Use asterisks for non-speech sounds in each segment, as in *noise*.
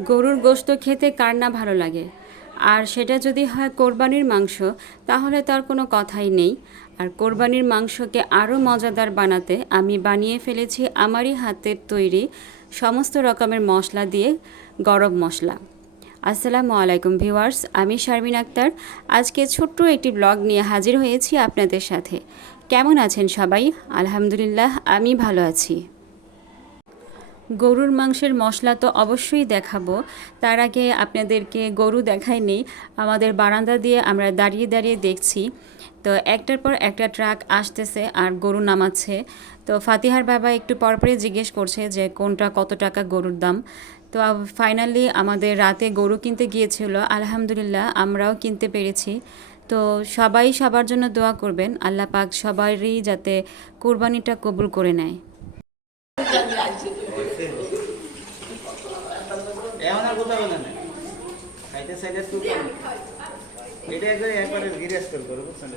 গরুর গোশত খেতে কার না ভালো লাগে? আর সেটা যদি হয় কোরবানির মাংস, তাহলে তার কোনো কথাই নেই। আর কোরবানির মাংসকে আরও মজাদার বানাতে আমি বানিয়ে ফেলেছি আমারই হাতের তৈরি সমস্ত রকমের মশলা দিয়ে গরম মশলা। আসসালামু আলাইকুম ভিউয়ার্স, আমি শারমিন আক্তার। আজকে ছোট্ট একটি ব্লগ নিয়ে হাজির হয়েছি আপনাদের সাথে। কেমন আছেন সবাই? আলহামদুলিল্লাহ, আমি ভালো আছি। গরুর মাংসের মশলা তো অবশ্যই দেখাবো। তার আগে আপনাদেরকে গরু দেখায়নি আমাদের বারান্দা দিয়ে আমরা দাঁড়িয়ে দাঁড়িয়ে দেখছি। তো একটার পর একটা ট্রাক আসতেছে আর গরু নামাচ্ছে। তো ফাতিহার বাবা একটু পরপরই জিজ্ঞেস করছে যে কোনটা কত টাকা গরুর দাম। তো ফাইনালি আমাদের রাতে গরু কিনতে গিয়েছিল। আলহামদুলিল্লাহ আমরাও কিনতে পেরেছি। তো সবাই সবার জন্য দোয়া করবেন। আল্লাহ পাক সবারই যাতে কোরবানিটা কবুল করে নেয়। এমন আর কথা বলে না খাইতে সাইডে তুই এটা একবার একবারে গিরেস করে করো বুঝছেন?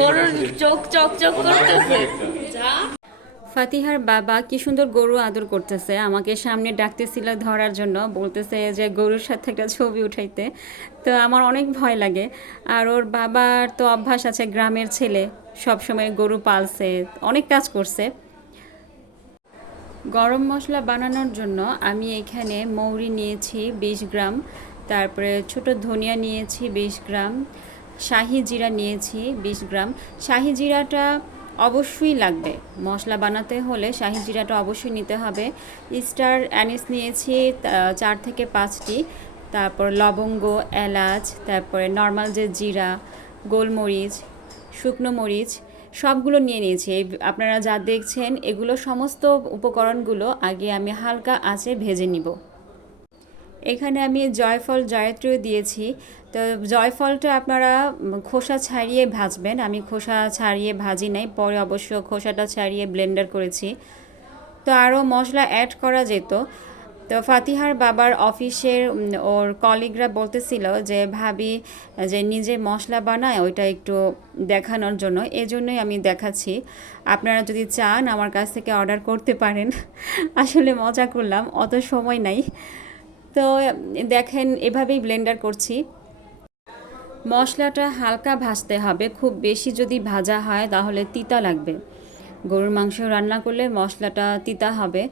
গরুর চোখ চক চক করতেছে। ফাতিহার বাবা কি সুন্দর গরু আদর করতেছে আমাকে সামনে ডাকতেছিল ধরার জন্য বলতেছে যে গরুর সাথে একটা ছবি উঠাইতে। তো আমার অনেক ভয় লাগে। আর ওর বাবার তো অভ্যাস আছে গ্রামের ছেলে সব সময় গরু পালছে, অনেক কাজ করছে। গরম মশলা বানানোর জন্য আমি এখানে মৌরি নিয়েছি বিশ গ্রাম, তারপরে ছোট ধনিয়া নিয়েছি বিশ গ্রাম, শাহি জিরা নিয়েছি বিশ গ্রাম। শাহি জিরাটা অবশ্যই লাগবে। মশলা বানাতে হলে শাহি জিরাটা অবশ্যই নিতে হবে। স্টার অ্যানিস নিয়েছি চার থেকে পাঁচটি। তারপর লবঙ্গ, এলাচ, তারপরে নর্মাল যে জিরা, গোলমরিচ শুকনো মরিচ, সবগুলো নিয়ে নিয়েছি। আপনারা যা দেখছেন, এগুলো সমস্ত উপকরণগুলো আগে আমি হালকা আঁচে ভেজে নিব। এখানে আমি জয়ফল জয়ত্রী দিয়েছি। তো জয়ফলটা আপনারা খোসা ছাড়িয়ে ভাজবেন। আমি খোসা ছাড়িয়ে ভাজি নাই, পরে অবশ্য খোসাটা ছাড়িয়ে ব্লেন্ডার করেছি। তো আরও মশলা অ্যাড করা যেত। তো ফাতিহার বাবার অফিসের ওর কলিগরা বলতেছিল যে, ভাবি, যে নিজে মশলা বানায়, ওইটা একটু দেখানোর জন্য। এজন্যই আমি দেখাচ্ছি। আপনারা যদি চান আমার কাছ থেকে অর্ডার করতে পারেন। *laughs* আসলে মজা করলাম, অত সময় নাই। তো দেখেন, এভাবেই ব্লেন্ডার করছি। মশলাটা হালকা ভাজতে হবে। খুব বেশি যদি ভাজা হয়, তাহলে তিতা লাগবে। গরুর মাংস রান্না করলে মশলাটা তিতা হবে,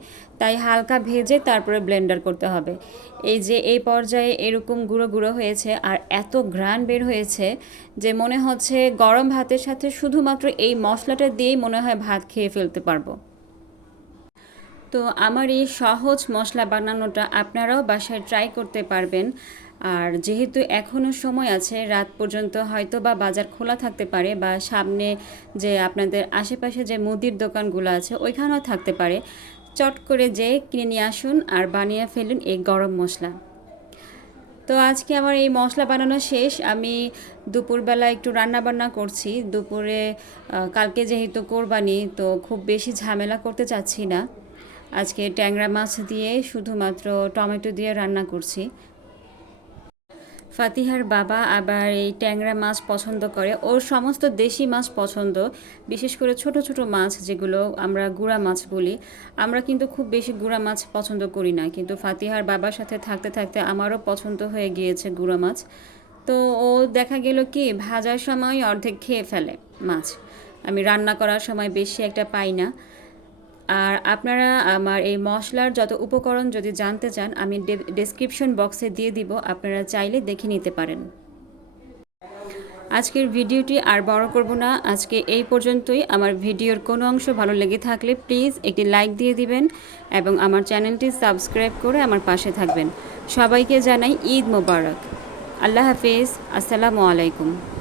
তাই হালকা ভেজে তারপরে ব্লেন্ডার করতে হবে। এই যে এই পর্যায়ে এরকম গুঁড়ো গুঁড়ো হয়েছে আর এত ঘ্রাণ বের হয়েছে যে মনে হচ্ছে গরম ভাতের সাথে শুধুমাত্র এই মশলাটা দিয়েই মনে হয় ভাত খেয়ে ফেলতে পারব। তো আমার এই সহজ মশলা বানানোটা আপনারাও বাসায় ট্রাই করতে পারবেন। আর যেহেতু এখনও সময় আছে, রাত পর্যন্ত হয়তো বা বাজার খোলা থাকতে পারে বা সামনে যে আপনাদের আশেপাশে যে মুদির দোকানগুলো আছে, ওইখানেও থাকতে পারে। চট করে যে কিনে নিয়ে আসুন আর বানিয়ে ফেলুন এই গরম মশলা। তো আজকে আমার এই মশলা বানানো শেষ। আমি দুপুরবেলা একটু রান্না বান্না করছি। দুপুরে কালকে যেহেতু কোরবানি, তো খুব বেশি ঝামেলা করতে চাচ্ছি না। আজকে ট্যাংরা মাছ দিয়ে শুধুমাত্র টমেটো দিয়ে রান্না করছি। ফাতিহার বাবা আবার এই ট্যাংরা মাছ পছন্দ করে। ওর সমস্ত দেশি মাছ পছন্দ, বিশেষ করে ছোট ছোট মাছ যেগুলো আমরা গুড়া মাছ বলি। আমরা কিন্তু খুব বেশি গুড়া মাছ পছন্দ করি না, কিন্তু ফাতিহার বাবার সাথে থাকতে থাকতে আমারও পছন্দ হয়ে গিয়েছে গুড়া মাছ। তো ও দেখা গেল কি, ভাজার সময় অর্ধেক খেয়ে ফেলে মাছ। আমি রান্না করার সময় বেশি একটা পাই না। আর আপনারা আমার এই মশলার যত উপকরণ যদি জানতে চান, আমি ডেসক্রিপশন বক্সে দিয়ে দিব, আপনারা চাইলে দেখে নিতে পারেন। আজকের ভিডিওটি আর বড় করব না। আজকে এই পর্যন্তই। আমার ভিডিওর কোনো অংশ ভালো লেগে থাকলে প্লিজ একটি লাইক দিয়ে দিবেন এবং আমার চ্যানেলটি সাবস্ক্রাইব করে আমার পাশে থাকবেন। সবাইকে জানাই ঈদ মোবারক। আল্লাহ হাফিজ। আসসালামু আলাইকুম।